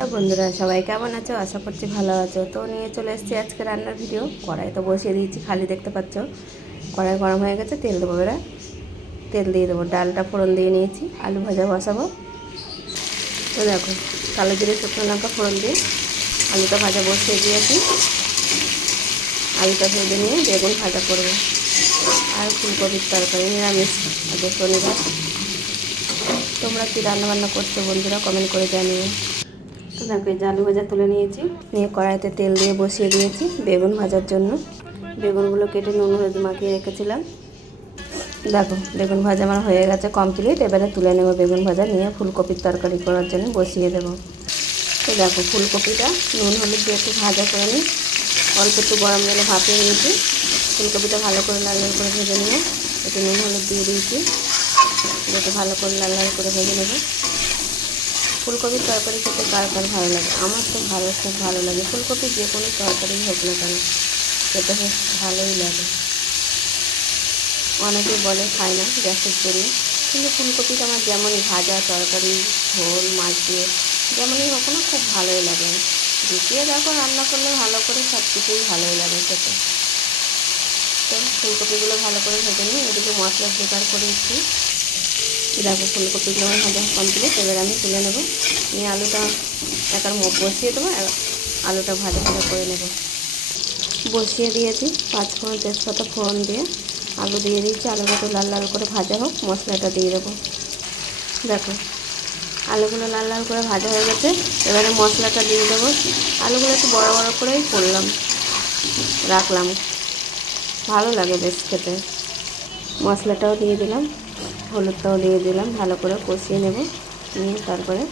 Hello বন্ধুরা, সবাই কেমন আছো? আশা করছি ভালো আছো। তো নিয়ে চলে এসেছি আজকে রান্নার ভিডিও কড়াই তো বসিয়ে দিয়েছি, খালি দেখতে পাচ্ছ। কড়াই গরম হয়ে গেছে, তেল দেবো এবার তেল দিয়ে দেবো, ডালটা ফোড়ন দিয়ে নিয়েছি, আলু ভাজা বসাবো। তো দেখো, কালো জিরে, শুকনো লঙ্কা ফোড়ন দিয়ে আলুটা ভাজা বসিয়ে দিয়েছি। আলুটা ভেজে নিয়ে বেগুন ভাজা করব। আর ফুলকপির তরকারি, নিরামিষ। আজকে শনিবার। তোমরা কী রান্নাবান্না করছ বন্ধুরা কমেন্ট করে জানিও। তো দেখো, এই আলু ভাজা তুলে নিয়েছি। নিয়ে কড়াইতে তেল দিয়ে বসিয়ে দিয়েছি বেগুন ভাজার জন্য। বেগুনগুলো কেটে নুন, হলুদ মাখিয়ে রেখেছিলাম। দেখো, বেগুন ভাজা আমার হয়ে গেছে কমপ্লিট। এবারে তুলে নেব বেগুন ভাজা, নিয়ে ফুলকপির তরকারি করার জন্য বসিয়ে দেবো। তো দেখো, ফুলকপিটা নুন, হলুদ দিয়ে একটু ভাজা করে নিই। অল্প একটু গরম জলে ভাপিয়ে নিয়েছি। ফুলকপিটা ভালো করে লাল লাল করে ভেজে নিয়ে একটু নুন, হলুদ দিয়ে দিয়েছি। ভালো করে লাল লাল করে ভেজে নেব। ফুলকপির তরকারি খেতে কার কার ভালো লাগে? আমার তো ভালো, খুব ভালো লাগে। ফুলকপি যে কোনো তরকারি হোক না কেন, খেতে বেশ ভালোই লাগে। অনেকে বলে খায় না গ্যাসের জন্য, কিন্তু ফুলকপিটা আমার যেমনই ভাজা তরকারি, ঝোল, মাছ দিয়ে, যেমনই হোক না খুব ভালোই লাগে। দ্বিতীয় দেখো রান্না করলে ভালো করে সব কিছুই ভালোই লাগে খেতে। তো ফুলকপিগুলো ভালো করে ভেজে নিই এদিকে মশলা জোগাড় করে দিচ্ছি দেখো ফুলকপিগুলো আমার ভাজা কমপ্লিট এবার আমি তুলে নেব। নিয়ে আলুটা একার মুখ বসিয়ে দেবো। আলুটা ভাজা ভাজা করে নেব। বসিয়ে দিয়েছি পাঁচ ফোড়ন তেজপাতা ফোড়ন দিয়ে। আলু দিয়ে দিয়েছি। আলুটা একটু লাল লাল করে ভাজা হোক, মশলাটা দিয়ে দেবো। দেখো, আলুগুলো লাল লাল করে ভাজা হয়ে গেছে। এবারে মশলাটা দিয়ে দেবো। আলুগুলো একটু বড় বড় করেই করলাম। রাখলাম। ভালো লাগে বেশ খেতে। মশলাটাও দিয়ে দিলাম। হলুদটাও দিয়ে দিলাম, ভালো করে কষিয়ে নেব, নিয়ে তারপরে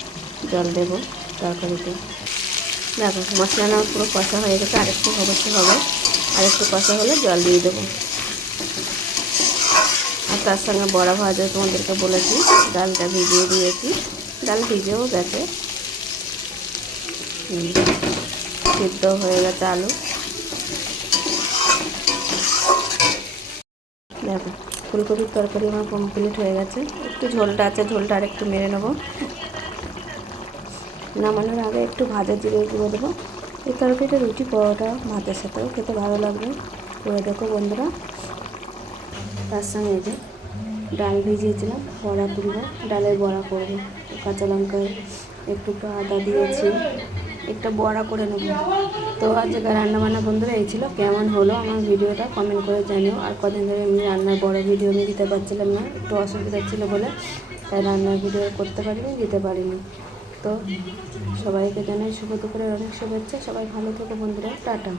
জল দেব তরকারিতে। দেখো মশলাটা পুরো কষা হয়ে গেছে, আরেকটু অবশ্যই হবে। আরেকটু কষা হলে জল দিয়ে দেবো। আর তার সঙ্গে বড়া ভাজা তোমাদেরকে বলেছি, ডালটা ভিজিয়ে দিয়েছি। ডাল ভিজেও গেছে। সিদ্ধ হয়ে গেছে আলু। দেখো ফুলকপির তরকারি আমার কমপ্লিট হয়ে গেছে। একটু ঝোলটা আছে, ঝোলটা আর একটু মেরে নেব। নামানোর আগে একটু ভাজা জিরে গুঁড়ো দেবো। এই তরকারিটা রুটি পরোটা, ভাতের সাথেও খেতে ভালো লাগবে। করে দেখো বন্ধুরা। তার সঙ্গে এই যে ডাল ভিজিয়েছিলাম, বড়া তুলবো। ডালের বড়া করব। কাঁচা লঙ্কা একটু আদা দিয়েছি। একটা বড়া করে নেব। তো আজকে রান্নাবান্না বন্ধুরা, এই ছিল। কেমন হলো আমার ভিডিওটা কমেন্ট করে জানিও। আর কদিন ধরে আমি রান্নার বড় ভিডিও আমি দিতে পারছিলাম না। একটু অসুবিধা ছিল বলে, তাই রান্নার ভিডিও করতে পারিনি, দিতে পারিনি। তো সবাইকে জানাই শুভ দুপুরের অনেক শুভেচ্ছা। সবাই ভালো থেকো বন্ধুরা। টাটা।